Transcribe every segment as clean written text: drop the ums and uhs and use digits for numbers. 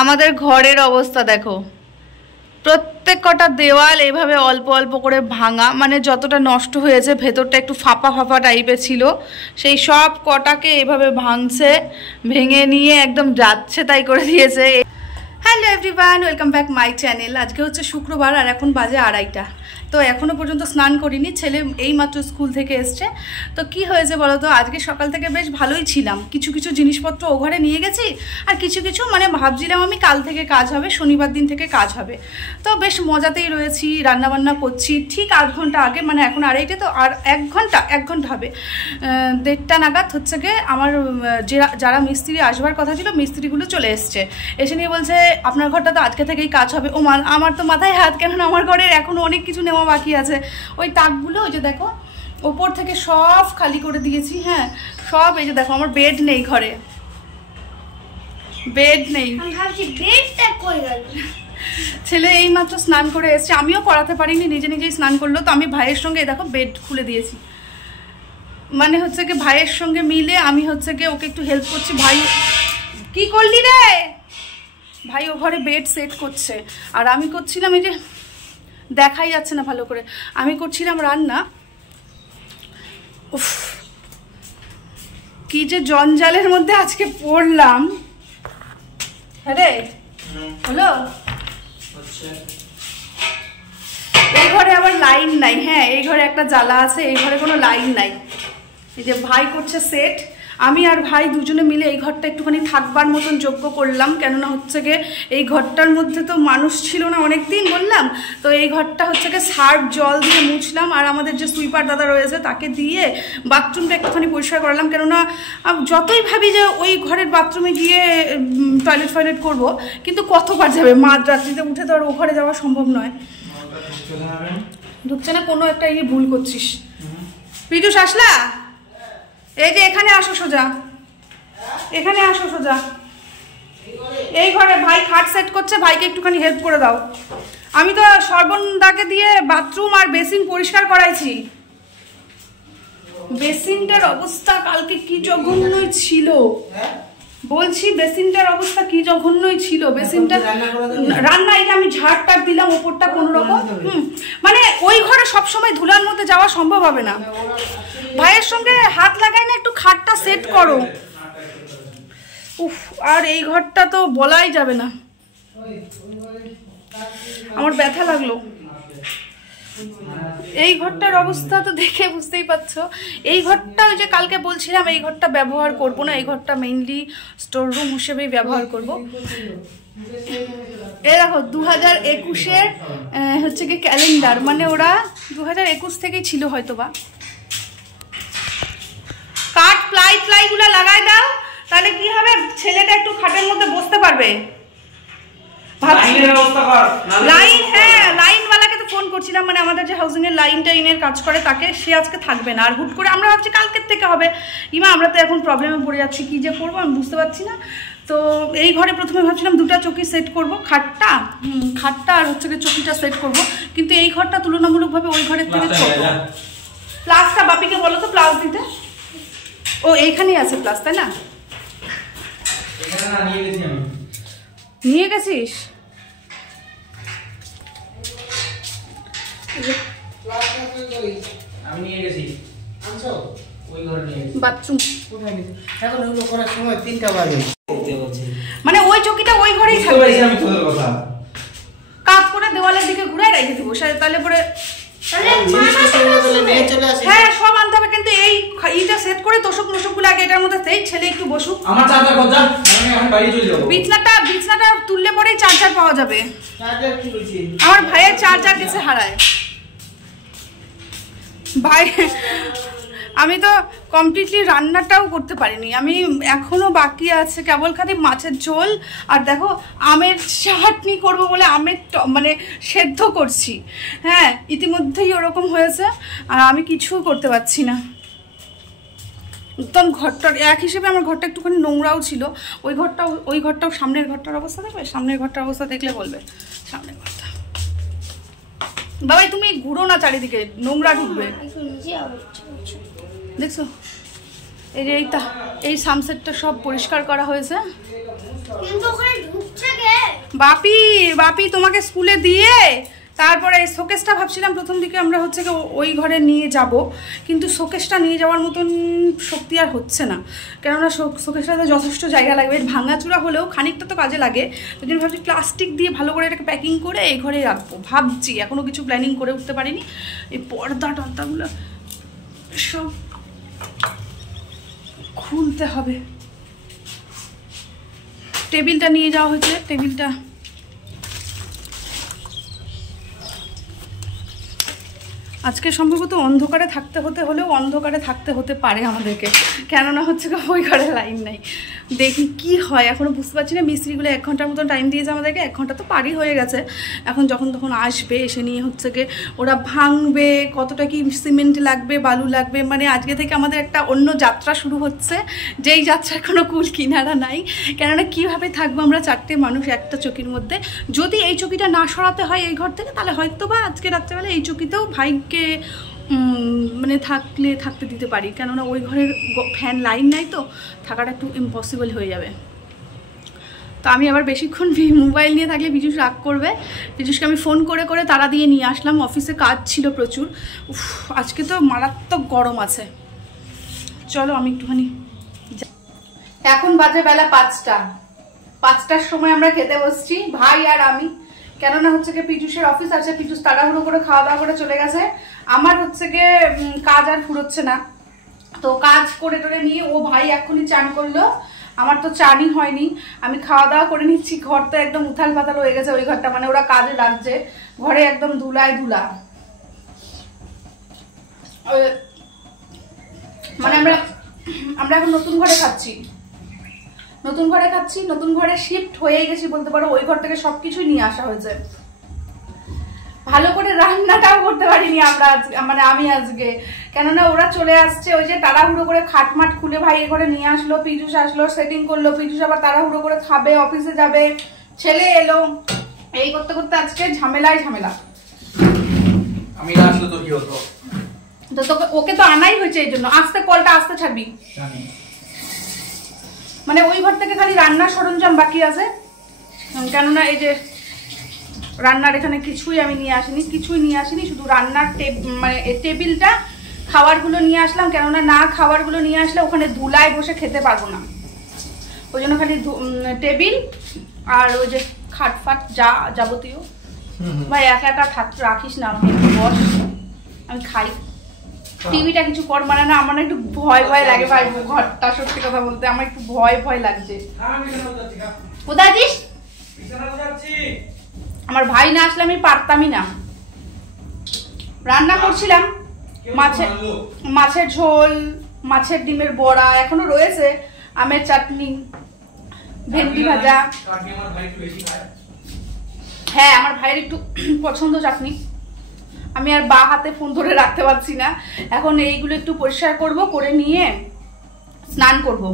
আমাদের ঘরের অবস্থা দেখো, প্রত্যেক কটা দেওয়াল এভাবে অল্প অল্প করে ভাঙা, মানে যতটা নষ্ট হয়েছে ভেতরটা একটু ফাঁপা ফাঁপা টাইপের ছিল, সেই সব কটাকে এভাবে ভাঙছে, ভেঙে নিয়ে একদম যাচ্ছে তাই করে দিয়েছে। Hello everyone, welcome back my channel. আজকে হচ্ছে শুক্রবার আর এখন বাজে 2:30। তো এখনও পর্যন্ত স্নান করিনি, ছেলে এইমাত্র স্কুল থেকে এসছে। তো কি হয়েছে বলো তো, আজকে সকাল থেকে বেশ ভালোই ছিলাম, কিছু কিছু জিনিসপত্র ও ঘরে নিয়ে গেছি, আর কিছু কিছু মানে ভাবছিলাম আমি কাল থেকে কাজ হবে, শনিবার দিন থেকে কাজ হবে। তো বেশ মজাতেই রয়েছি, রান্নাবান্না করছি। ঠিক 8 ঘন্টা আগে, মানে এখন 2:30, তো আর 1 ঘন্টা হবে, 1:30টা নাগাদ হচ্ছে গিয়ে আমার যারা মিস্ত্রি আসবার কথা ছিল মিস্ত্রিগুলো চলে এসছে। এসে নিয়ে বলছে আপনার ঘরটা তো আজকে থেকেই কাজ হবে। ও আমার তো মাথায় হাত, কেননা আমার ঘরের এখনও অনেক কিছু নেওয়া বাকি আছে। ওই তাকগুলো ওই যে দেখো ওপর থেকে সব খালি করে দিয়েছি। হ্যাঁ সব, এই যে দেখো আমার বেড নেই ঘরে, বেড নেই। ছেলে এইমাত্র স্নান করে এসছে, আমিও করাতে পারিনি, নিজে নিজেই স্নান করলো। তো আমি ভাইয়ের সঙ্গে দেখো বেড খুলে দিয়েছি, মানে হচ্ছে কি ভাইয়ের সঙ্গে মিলে আমি হচ্ছে কি ওকে একটু হেল্প করছি। ভাই কি করলি রে? ভাই ও ঘরে বেড সেট করছে আর আমি করছিলাম, এই যে দেখাই যাচ্ছে না ভালো করে, আমি করছিলাম রান্না। উফ, কি যে জঞ্জালের মধ্যে আজকে পড়লাম। আরে হলো, এই ঘরে আবার লাইন নাই। হ্যাঁ এই ঘরে একটা জ্বালা আছে, এই ঘরে কোনো লাইন নাই। এই যে ভাই করছে সেট, আমি আর ভাই দুজনে মিলে এই ঘরটা একটুখানি থাকবার মতন যোগ্য করলাম, কেননা হচ্ছে গিয়ে এই ঘরটার মধ্যে তো মানুষ ছিল না অনেক দিন বললাম। তো এই ঘরটা হচ্ছে গিয়ে সার্ফ জল দিয়ে মুছলাম, আর আমাদের যে সুইপার দাদা রয়েছে তাকে দিয়ে বাথরুমটা একটুখানি পরিষ্কার করলাম, কেননা যতই ভাবি যে ওই ঘরের বাথরুমে গিয়ে টয়লেট করবো, কিন্তু কতবার যাবে, মাঝরাত্রিতে উঠে তো আর ও ঘরে যাওয়া সম্ভব নয়। ঢুকছে না, কোনো একটা ইয়ে ভুল করছিস। পিটুস আসলা, এই যে এখানে আসো সোজা, এখানে আসো সোজা। এই ঘরে ভাই খাট সেট করছে, ভাইকে একটুখানি হেল্প করে দাও। আমি তো সর্বদাকে দিয়ে বাথরুম আর বেসিন পরিষ্কার করাইছি। বেসিনটার অবস্থা কালকে কি জঘন্যই ছিল, বলছি বেসিনটার অবস্থা কি জঘন্যই ছিল। বেসিনটা রান্না, এটা আমি ঝাড়টার দিলাম ওপরটা কোনো রকম। মানে ওই ঘরে সবসময় ধুলার মধ্যে যাওয়া সম্ভব হবে না। ভাইয়ের সঙ্গে হাত লাগাই না, একটু খাটটা সেট করো। উফ, আর এই ঘরটা তো বলাই যাবে না, আমার ব্যথা লাগলো। এই ঘরটার অবস্থা তো দেখে বুঝতেই পারছো। এই ঘরটা ওই যে কালকে বলছিলাম এই ঘরটা ব্যবহার করব না, এই ঘরটা মেইনলি স্টোর রুম হিসেবেই ব্যবহার করব। এ দেখো 2021-এর হচ্ছে কি ক্যালেন্ডার, মানে ওরা 2021 থেকেই ছিল হয়তো বা। কাঠ প্লাইগুলো লাগাই দাও, তাহলে কি হবে, ছেলেটা একটু খাটের মধ্যে বসতে পারবে। লাইন, হ্যাঁ লাইনওয়ালাকে তো ফোন করছিলাম, মানে আমাদের যে হাউজিং এর লাইনের কাজ করে তাকে, সে আজকে থাকবে না। আর হুট করে আমরা ভাবছি কালকের থেকে হবে। ইমা আমরা তো এখন প্রবলেমে পড়ে যাচ্ছি, কি যে করবো আমি বুঝতে পারছি না। তো এই ঘরে প্রথমে ভাবছিলাম 2টা চৌকি সেট করব, খাটটা আর হচ্ছে চৌকিটা সেট করব, কিন্তু এই ঘরটা তুলনামূলকভাবে ওই ঘরের থেকে ছোট। প্লাসটা বাপিকে বলো তো প্লাস দিতে। ও এইখানেই আছে প্লাস, তাই না? নিয়ে গেছিস? আমি নিয়ে গেছি। আনছো ওই ঘরে নিয়ে গেছি। বাথরুম কোথায় গেছি? এখন ওগুলো করার সময় 3টা বাজে। মানে ওই চৌকিটা ওই ঘরেই থাকবে। আমি তোদের কথা কাট করে দেওয়ালের দিকে ঘুরে রেখে দিব, তাহলে পরে হ্যাঁ সব আনতে হবে। কিন্তু এইটা সেট করে তোষকগুলো আগে এটার মধ্যে সেই ছেলে একটু বসুক। আমার চার্জার কোথা? আমি এখন বাড়ি চলে যাব। বিছনাটা তুললে পরেই চার্জার পাওয়া যাবে। চার্জার কি হইছে? আমার ভাইয়ের চার্জার গেছে হারায়। ভাই আমি তো কমপ্লিটলি রান্নাটাও করতে পারিনি, আমি এখনো বাকি আছে কেবল খালি মাছের ঝোল আর দেখো আমের চাটনি করব বলে আমের মানে সেদ্ধ করছি। হ্যাঁ ইতিমধ্যেই ওরকম হয়েছে, আর আমি কিছু করতে পারছি না। একদম ঘরটার এক হিসেবে আমার ঘরটা একটুখানি নোংরাও ছিল। ওই ঘরটাও সামনের ঘরটার অবস্থা দেখবে, সামনের ঘরটার অবস্থা দেখলে বলবে। সামনের ঘরটা বাবাই তুমি ঘুরো না, চারিদিকে নোংরা ঢুকবে দেখছো। এই সানসেটটা সব পরিষ্কার করা হয়েছে, কিন্তু ওখানে ঢুকছে কে? বাপি বাপি তোমাকে স্কুলে দিয়ে তারপরে শোকেসটা ভাবছিলাম প্রথম দিকে আমরা হচ্ছে কি ওই ঘরে নিয়ে যাব, কিন্তু শোকেসটা নিয়ে যাওয়ার মতন শক্তি আর হচ্ছে না, কেননা শোকেসটাতে যথেষ্ট জায়গা লাগবে। ভাঙাচুরা হলেও খানিকটা তো কাজে লাগে, ওই জন্য ভাবছি প্লাস্টিক দিয়ে ভালো করে এটাকে প্যাকিং করে এই ঘরেই রাখবো ভাবছি। এখনও কিছু প্ল্যানিং করে উঠতে পারিনি। এই পর্দা টর্দাগুলো সব খুলতে হবে। টেবিলটা নিয়ে যাওয়া হয়েছে, টেবিলটা আজকে সম্ভবত অন্ধকারে থাকতে হলেও অন্ধকারে থাকতে হতে পারে আমাদেরকে, কেননা হচ্ছে ওই ঘরে লাইন নাই। দেখি কি হয়, এখনও বুঝতে পারছি না। মিস্ত্রিগুলো 1 ঘন্টার মতন টাইম দিয়েছে আমাদেরকে, 1 ঘন্টা তো পারই হয়ে গেছে। এখন যখন তখন আসবে, এসে নিয়ে হচ্ছে গিয়ে ওরা ভাঙবে, কতটা কি সিমেন্ট লাগবে, বালু লাগবে, মানে আজকে থেকে আমাদের একটা অন্য যাত্রা শুরু হচ্ছে, যেই যাত্রার কোনো কুল কিনারা নাই। কেননা কীভাবে থাকবো আমরা 4টে মানুষ একটা চকির মধ্যে। যদি এই চকিটা না সরাতে হয় এই ঘর থেকে, তাহলে হয়তো বা আজকে রাত্রেবেলা এই চকিতেও ভাইকে মানে থাকতে দিতে পারি, কেননা ওই ঘরের ফ্যান লাইন নাই, তো থাকাটা একটু ইম্পসিবল হয়ে যাবে। তো আমি আবার বেশিক্ষণ মোবাইল নিয়ে থাকলে বিজুস রাগ করবে। বিজুসকে আমি ফোন করে করে তাড়া দিয়ে নিয়ে আসলাম, অফিসে কাজ ছিল প্রচুর। আজকে তো মারাত্মক গরম আছে। চলো আমি একটুখানি, এখন বাজে বেলা 5টার সময় আমরা খেতে বসছি ভাই আর আমি, কেননা হচ্ছে কি পিজুসের অফিস আছে, পিজুস তাড়াহুড়ো করে খাওয়া দাওয়া করে চলে গেছে। আমার হচ্ছে গিয়ে কাজ আর ফুরোচ্ছে না, তো কাজ করে টোরে নিয়ে ও ভাই এক্ষুনি চান করলো, আমার তো চানই হয়নি। আমি খাওয়া দাওয়া করে নিচ্ছি। ঘর তো একদম উথাল পাতাল হয়ে গেছে ওই ঘরটা, মানে ওরা কাজে লাগছে, ঘরে একদম ধুলায় ধুলা। মানে আমরা এখন নতুন ঘরে খাচ্ছি, নতুন ঘরে শিফট হয়ে গেছি বলতে পারো। ওই ঘর থেকে সবকিছুই নিয়ে আসা হয়েছে। ভালো করে রান্নাটাও করতে পারিনি আমরা, মানে আমি আজকে, কেননা ওরা চলে আসছে। ওই যে তাড়াহুড়ো করে খাটমাট খুলে ভাই ঘরে নিয়ে আসলো, পিজুস আসলো, সেটিং করলো, পিজুস আবার তাড়াহুড়ো করে খাবে, অফিসে যাবে, ছেলে এলো, এই করতে করতে আজকে ঝামেলায় ঝামেলা। আমি না আসলে তো কি হতো, তো তোকে ওকে তো আনাই হয়েছে এই জন্য। আসতে কলটা আসতে ছাড়বি, মানে ওই ঘর থেকে খালি রান্নার সরঞ্জাম বাকি আছে, কেননা এই যে রান্নার এখানে কিছুই আমি নিয়ে আসিনি, শুধু রান্নার মানে টেবিলটা, খাবারগুলো নিয়ে আসলাম, কেননা না খাবারগুলো নিয়ে আসলে ওখানে ধুলায় বসে খেতে পারবো না, ওই জন্য খালি টেবিল আর ওই যে খাটফাট যা যাবতীয়। ভাই একা রাখিস না আমাকে, একটু বস, আমি খাই। টিভিটা কিছু কর, মানে না আমার একটু ভয় লাগে ভাই, ঘরটা সত্যি কথা বলতে আমার একটু ভয় লাগছে। কোথায় আছিস? আমার ভাই না আসলে আমি পারতামই না। রান্না করছিলাম মাছের ঝোল, মাছের ডিমের বড়া এখনো রয়েছে, আমের চাটনি, ভেন্ডি ভাজা। হ্যাঁ আমার ভাইয়ের একটু পছন্দ চাটনি। আমি আর বা হাতে ফোন ধরে রাখতে পারছি না। এখন এইগুলো একটু পরিষ্কার করব, করে নিয়ে স্নান করব।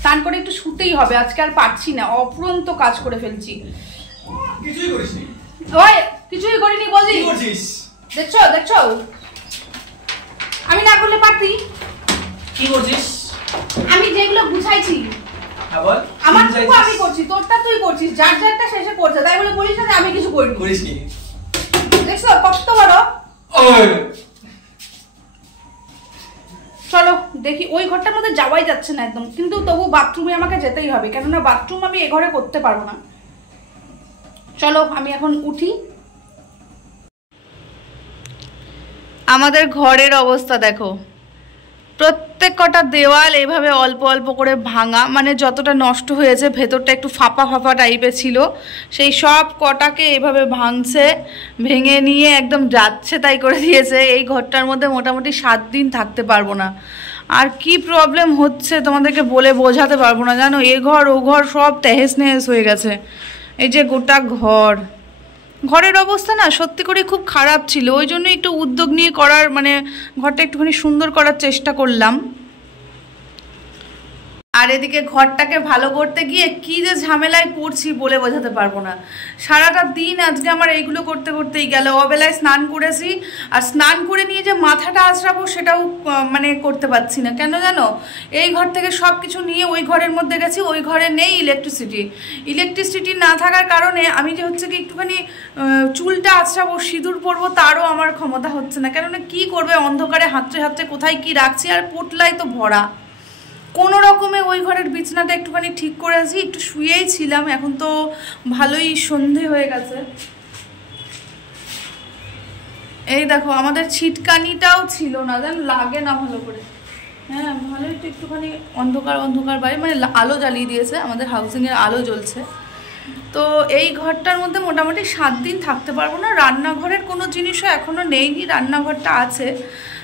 স্নান করে একটু শুতেই হবে, আজকে আর পারছি না, অপুরন্ত কাজ করে ফেলছি। কিছুই করিসনি? ওই কিছুই করিনি বলছি। কি করছিস? দেখছো আমি না করলে পারতি। কি করছিস? আমি যেগুলো বুঝাইছি আবার আমার টুকু আমি করছি, তোরটা তুই করছিস, যারটা শেষে করছে, তাই বলে বলিস না আমি কিছু করিসনি। দেখছো কত বড়। চলো দেখি, ওই ঘরটার মধ্যে যাওয়াই যাচ্ছে না একদম, কিন্তু তবু বাথরুমে আমাকে যেতেই হবে, কেননা বাথরুম আমি এ ঘরে করতে পারবো না। চলো আমি এখন উঠি। আমাদের ঘরের অবস্থা দেখো, প্রত্যেক কটা দেওয়াল এভাবে অল্প অল্প করে ভাঙা, মানে যতটা নষ্ট হয়েছে, ভেতরটা একটু ফাঁপা ফাঁপা টাইপের ছিল, সেই সব কটাকে এভাবে ভাঙছে, ভেঙে নিয়ে একদম যাচ্ছে তাই করে দিয়েছে। এই ঘরটার মধ্যে মোটামুটি 7 দিন থাকতে পারবো না। আর কি প্রবলেম হচ্ছে তোমাদেরকে বলে বোঝাতে পারবো না, জানো, এ ঘর ও ঘর সব তেহেস নেহেস হয়ে গেছে। এই যে গোটা ঘরের অবস্থা না সত্যি করে খুব খারাপ ছিল, ওই জন্য একটু উদ্যোগ নিয়ে করার, মানে ঘরটা একটুখানি সুন্দর করার চেষ্টা করলাম। আর এদিকে ঘরটাকে ভালো করতে গিয়ে কি যে ঝামেলায় পড়ছি বলে বোঝাতে পারবো না। সারাটা দিন আজকে আমার এইগুলো করতে করতেই গেল। অবেলায় স্নান করেছি, আর স্নান করে নিয়ে যে মাথাটা আঁচড়াবো সেটাও মানে করতে পারছি না। কেন জানো, এই ঘর থেকে সব কিছু নিয়ে ওই ঘরের মধ্যে গেছি, ওই ঘরে নেই ইলেকট্রিসিটি না থাকার কারণে আমি যে হচ্ছে কি একটুখানি চুলটা আঁচড়াবো, সিঁদুর পরবো, তারও আমার ক্ষমতা হচ্ছে না। কেননা কি করবে, অন্ধকারে হাতড়ে হাতড়ে কোথায় কি রাখছি, আর পোটলাই তো ভরা। কোনো রকমে ওই ঘরের বিছনাটা একটুখানি ঠিক করেছি, একটু শুয়েই ছিলাম। এখন তো ভালোই সন্ধে হয়ে গেছে। এই দেখো আমাদের ছিটকানিটাও ছিল না, জান লাগে না ভালো করে। হ্যাঁ ভালোই তো একটুখানি অন্ধকার বাড়ি, মানে আলো জ্বালিয়ে দিয়েছে, আমাদের হাউসিংয়ের আলো জ্বলছে। তো এই ঘরটার মধ্যে মোটামুটি 7 দিন থাকতে পারবো না। রান্নাঘরের কোনো জিনিসও এখনও নেইনি, রান্নাঘরটা আছে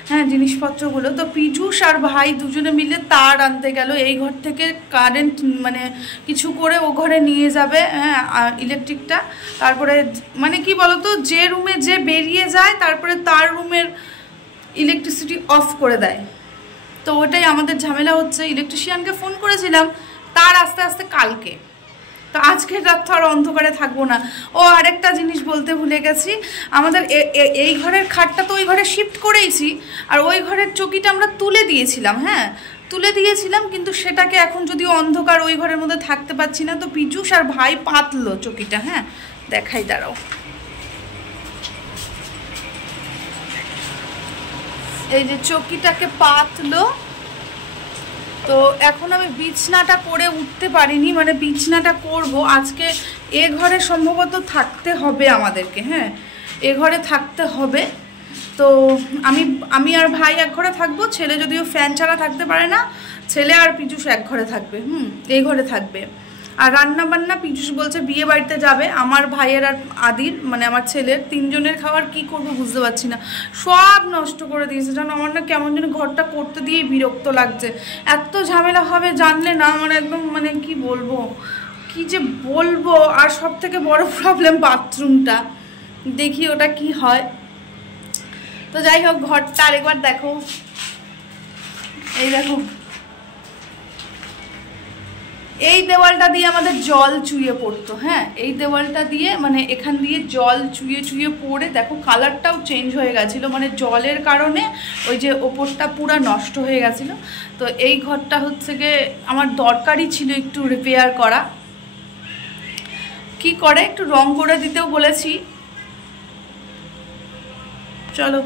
হ্যাঁ জিনিসপত্রগুলো। তো পীযূষ আর ভাই দুজনে মিলে তার আনতে গেল। এই ঘর থেকে কারেন্ট মানে কিছু করে ও ঘরে নিয়ে যাবে, হ্যাঁ ইলেকট্রিকটা। তারপরে মানে কি বলতো, যে রুমে যে বেরিয়ে যায় তারপরে তার রুমের ইলেকট্রিসিটি অফ করে দেয়। তো ওটাই আমাদের ঝামেলা হচ্ছে। ইলেকট্রিশিয়ানকে ফোন করেছিলাম, তার আস্তে আস্তে কালকে। তো আজকের রাত তো আর অন্ধকারে থাকবো না। ও আরেকটা জিনিস বলতে ভুলে গেছি, আমাদের এই ঘরের খাটটা তো ওই ঘরে শিফট করেইছি, আর ওই ঘরের চকিটা আমরা তুলে দিয়েছিলাম। হ্যাঁ তুলে দিয়েছিলাম, কিন্তু সেটাকে এখন যদিও অন্ধকার ওই ঘরের মধ্যে থাকতে পারছি না। তো পীযূষ আর ভাই পাতলো চকিটা, হ্যাঁ দেখাই দাঁড়াও। এই যে চকিটাকে পাতলো। তো এখন আমি বিছনাটা করে উঠতে পারিনি, মানে বিছনাটা করব আজকে। এ ঘরে সম্ভবত থাকতে হবে আমাদেরকে, হ্যাঁ এ ঘরে থাকতে হবে। তো আমি আর ভাই এক ঘরে থাকবো, ছেলে যদিও ফ্যান ছাড়া থাকতে পারে না, ছেলে আর পীযূষ এক ঘরে থাকবে, এই ঘরে থাকবে। আর রান্না বান্না পীযূষ বলছে বিয়ে বাড়িতে যাবে, আমার ভাইয়ের আর আদির মানে আমার ছেলের 3 জনের খাবার কি করব বুঝতে পারছি না। সব নষ্ট করে দিয়েছে জানো, আমার না কেমন যেন ঘরটা করতে দিয়েই বিরক্ত লাগছে। এত ঝামেলা হবে জানলে না, মানে একদম মানে কি বলবো, কি যে বলবো। আর সব থেকে বড় প্রবলেম বাথরুমটা, দেখি ওটা কি হয়। তো যাই হোক, ঘরটা আরেকবার দেখো। এই দেখো, এই দেওয়ালটা দিয়ে আমাদের জল চুইয়ে পড়তো। হ্যাঁ এই দেওয়ালটা দিয়ে মানে এখান দিয়ে জল চুইয়ে চুইয়ে পড়ে দেখো কালারটাও চেঞ্জ হয়ে গেছিলো, মানে জলের কারণে ওই যে ওপরটা পুরো নষ্ট হয়ে গেছিলো। তো এই ঘরটা হচ্ছে গিয়ে আমার দরকারই ছিল একটু রিপেয়ার করা। কি করে একটু রং করে দিতেও বলেছি। চলো